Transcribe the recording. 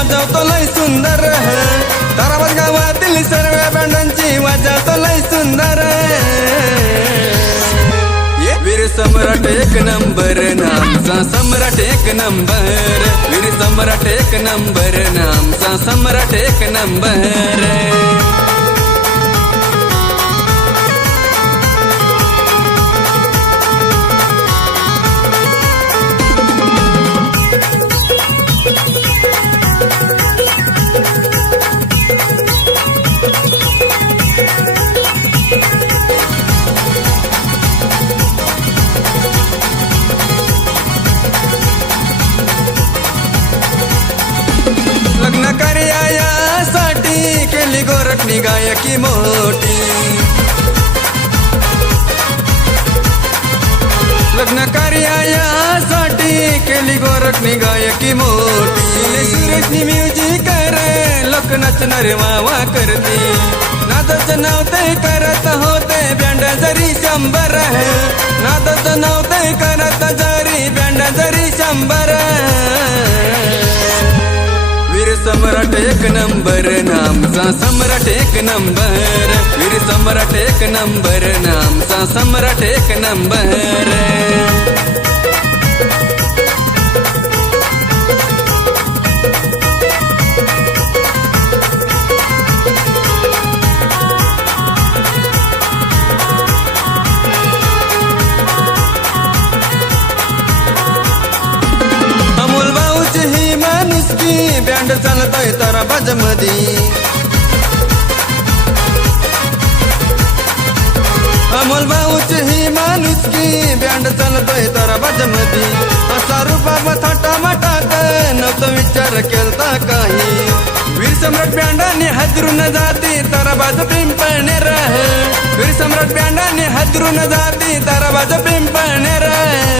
वाजवतो लय सुंदर, ताराबाद गावातील सर्व बँडांची वाजवतो लय सुंदर। वीर सम्राट एक नंबर, नामचा सम्राट एक नंबर, वीर सम्राट एक नंबर, नामचा सम्राट एक नंबर। लग्न कार्यासाठी केली गोरखणी गायकी मोठी, लग्न कार्यासाठी केली गोरखणी गायकी मोठी। सुरेशनी म्युझिक करे लोक नचणारे वावा करते, नादाचं नाव ते करत होते बँड जरी 100, नादाचं नाव ते करत जरी बँड जरी 100। वीर सम्राट एक नंबर, नामचा सम्राट एक नंबर, वीर सम्राट एक नंबर, नामचा सम्राट एक नंबर। बँड चालतोय ताराबाद मधी, अमोल भाऊची ही माणुसकी बँड चालतोय ताराबाद मधी। असा रुबाब थाटा माटात नव्हतं विचार केलता काही, वीर सम्राट बँडाने हादरून जाती ताराबाद पिंपळनेर, वीर सम्राट बँडाने हादरून जाती ताराबाद पिंपळनेर।